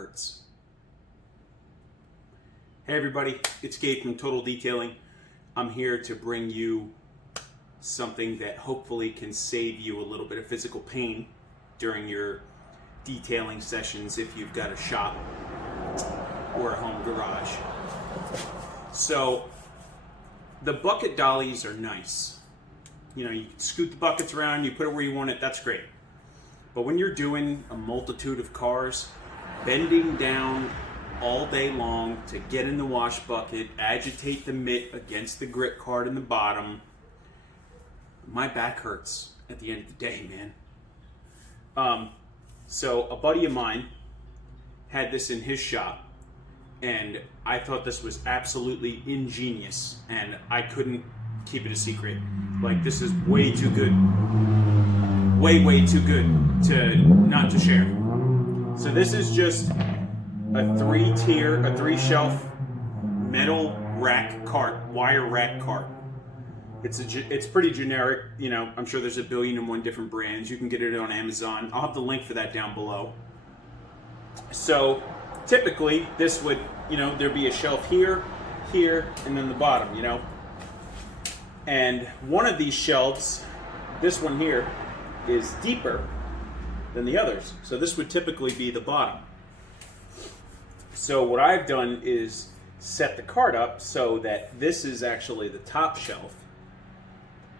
hurts. Hey everybody, it's Gabe from Total Detailing. I'm here to bring you something that hopefully can save you a little bit of physical pain during your detailing sessions if you've got a shop or a home garage. So the bucket dollies are nice. You know, you scoot the buckets around, you put it where you want it, that's great. But when you're doing a multitude of cars, bending down all day long to get in the wash bucket, agitate the mitt against the grit card in the bottom, my back hurts at the end of the day, man. So a buddy of mine had this in his shop, and I thought this was absolutely ingenious, and I couldn't keep it a secret. Like, this is way too good. Way too good to not to share. So this is just a three shelf metal rack cart, wire rack cart. It's pretty generic, you know. I'm sure there's 1,000,000,001 different brands. You can get it on Amazon. I'll have the link for that down below. So typically this would, you know, there'd be a shelf here, and then the bottom, you know. And one of these shelves, this one here, is deeper than the others. So this would typically be the bottom. So what I've done is set the cart up so that this is actually the top shelf.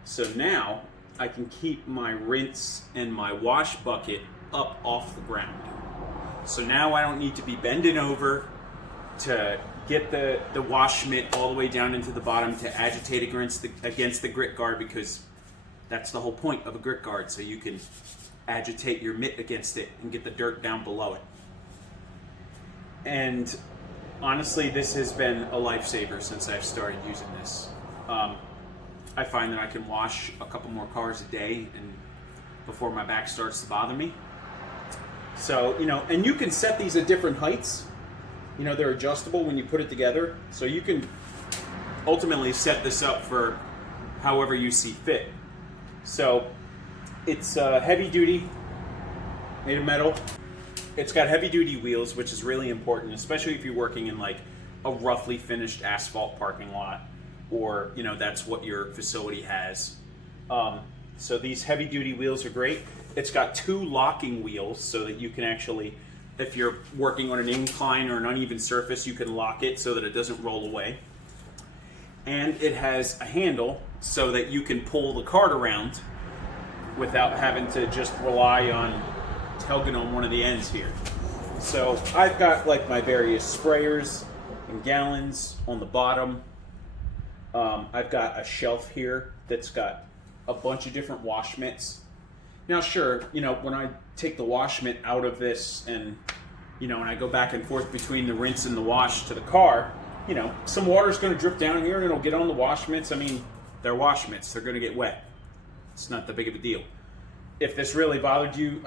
So now I can keep my rinse and my wash bucket up off the ground. So now I don't need to be bending over to get the wash mitt all the way down into the bottom to agitate against the grit guard, because that's the whole point of a grit guard, so you can agitate your mitt against it and get the dirt down below it. And honestly, this has been a lifesaver since I've started using this. I find that I can wash a couple more cars a day and before my back starts to bother me. So, you know, and you can set these at different heights. You know, they're adjustable when you put it together. So you can ultimately set this up for however you see fit. So it's heavy duty, made of metal. It's got heavy duty wheels, which is really important, especially if you're working in like a roughly finished asphalt parking lot, or, you know, that's what your facility has. So these heavy duty wheels are great. It's got 2 locking wheels so that you can actually, if you're working on an incline or an uneven surface, you can lock it so that it doesn't roll away. And it has a handle so that you can pull the cart around without having to just rely on tugging on one of the ends here. So I've got like my various sprayers and gallons on the bottom. I've got a shelf here that's got a bunch of different wash mitts. Now sure, you know, when I take the wash mitt out of this and, you know, and I go back and forth between the rinse and the wash to the car, you know, some water's going to drip down here and it'll get on the wash mitts. I mean, they're wash mitts. They're going to get wet. It's not that big of a deal. If this really bothered you,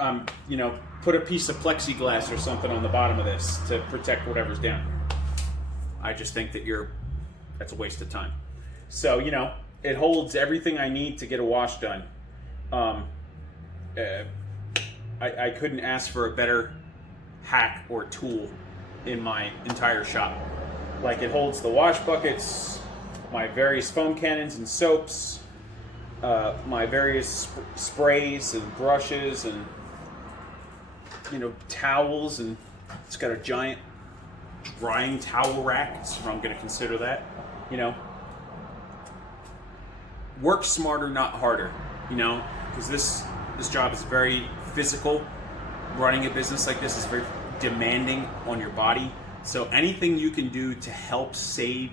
you know, put a piece of plexiglass or something on the bottom of this to protect whatever's down here. I just think that that's a waste of time. So, you know, it holds everything I need to get a wash done. I couldn't ask for a better hack or tool in my entire shop. Like, it holds the wash buckets, my various foam cannons and soaps, my various sprays and brushes, and, you know, towels, and it's got a giant drying towel rack, so I'm going to consider that, you know. Work smarter, not harder, you know, because this job is very physical. Running a business like this is very demanding on your body. So anything you can do to help save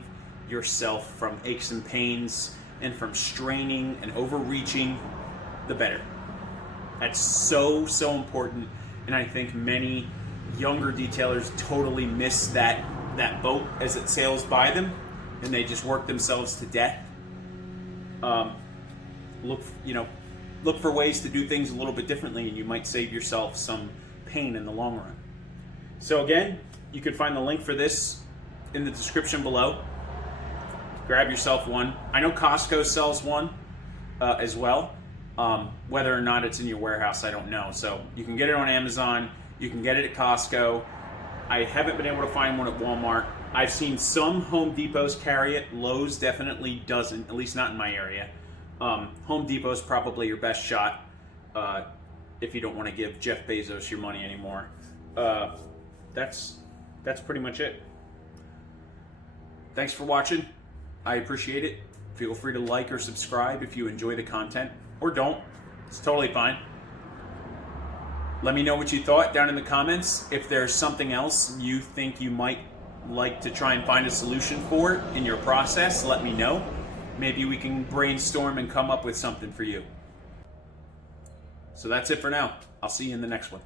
yourself from aches and pains and from straining and overreaching, the better. That's so important, and I think many younger detailers totally miss that boat as it sails by them, and they just work themselves to death. Look for ways to do things a little bit differently, and you might save yourself some pain in the long run. So again, you can find the link for this in the description below. Grab yourself one. I know Costco sells one as well. Whether or not it's in your warehouse, I don't know. So you can get it on Amazon. You can get it at Costco. I haven't been able to find one at Walmart. I've seen some Home Depots carry it. Lowe's definitely doesn't, at least not in my area. Home Depot's probably your best shot if you don't want to give Jeff Bezos your money anymore. That's pretty much it. Thanks for watching. I appreciate it. Feel free to like or subscribe if you enjoy the content, or don't. It's totally fine. Let me know what you thought down in the comments. If there's something else you think you might like to try and find a solution for in your process, let me know. Maybe we can brainstorm and come up with something for you. So that's it for now. I'll see you in the next one.